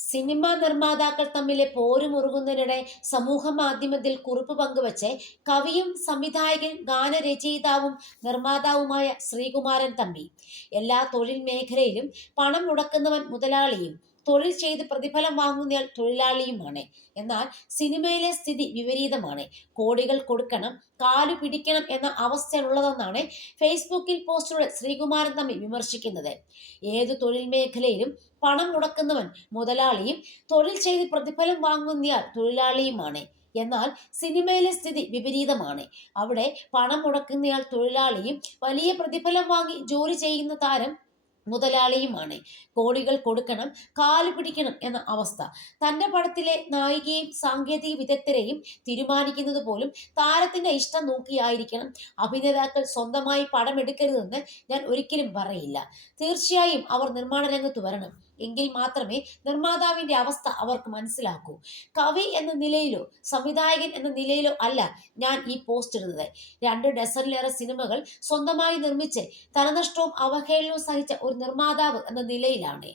Cinema നിർമ്മാതാക്കൾ തമ്മിലെ പോരുമുറുകുന്നതിനിടെ സമൂഹ മാധ്യമത്തിൽ കുറിപ്പ് പങ്കുവച്ച് കവിയും സംവിധായകൻ ഗാനരചയിതാവും നിർമ്മാതാവുമായ ശ്രീകുമാരൻ തമ്പി. എല്ലാ തൊഴിൽ മേഖലയിലും പണം മുടക്കുന്നവൻ മുതലാളിയും തൊഴിൽ ചെയ്ത് പ്രതിഫലം വാങ്ങുന്നയാൾ തൊഴിലാളിയുമാണ്. എന്നാൽ സിനിമയിലെ സ്ഥിതി വിപരീതമാണ്. കോടികൾ കൊടുക്കണം, കാലു പിടിക്കണം എന്ന അവസ്ഥയാണുള്ളതെന്നാണ് ഫേസ്ബുക്കിൽ പോസ്റ്റിലൂടെ ശ്രീകുമാരൻ തമ്പി വിമർശിക്കുന്നത്. ഏതു തൊഴിൽ മേഖലയിലും പണം മുടക്കുന്നവൻ മുതലാളിയും തൊഴിൽ ചെയ്ത് പ്രതിഫലം വാങ്ങുന്നയാൾ തൊഴിലാളിയുമാണ്. എന്നാൽ സിനിമയിലെ സ്ഥിതി വിപരീതമാണ്. അവിടെ പണം മുടക്കുന്നയാൾ തൊഴിലാളിയും വലിയ പ്രതിഫലം വാങ്ങി ജോലി ചെയ്യുന്ന താരം മുതലാളിയുമാണ്. കോടികൾ കൊടുക്കണം, കാലു പിടിക്കണം എന്ന അവസ്ഥ. തന്റെ പടത്തിലെ നായികയും സാങ്കേതിക വിദഗ്ധരെയും തീരുമാനിക്കുന്നത് പോലും താരത്തിന്റെ ഇഷ്ടം നോക്കിയായിരിക്കണം. അഭിനേതാക്കൾ സ്വന്തമായി പടമെടുക്കരുതെന്ന് ഞാൻ ഒരിക്കലും പറയില്ല. തീർച്ചയായും അവർ നിർമ്മാണ രംഗത്ത് വരണം. എങ്കിൽ മാത്രമേ നിർമ്മാതാവിന്റെ അവസ്ഥ അവർക്ക് മനസ്സിലാക്കൂ. കവി എന്ന നിലയിലോ സംവിധായകൻ എന്ന നിലയിലോ അല്ല ഞാൻ ഈ പോസ്റ്റ് ഇടുന്നത്. 2 ഡസനിലേറെ സിനിമകൾ സ്വന്തമായി നിർമ്മിച്ച് ധനനഷ്ടവും അവഹേളനവും സഹിച്ച ഒരു നിർമ്മാതാവ് എന്ന നിലയിലാണ്.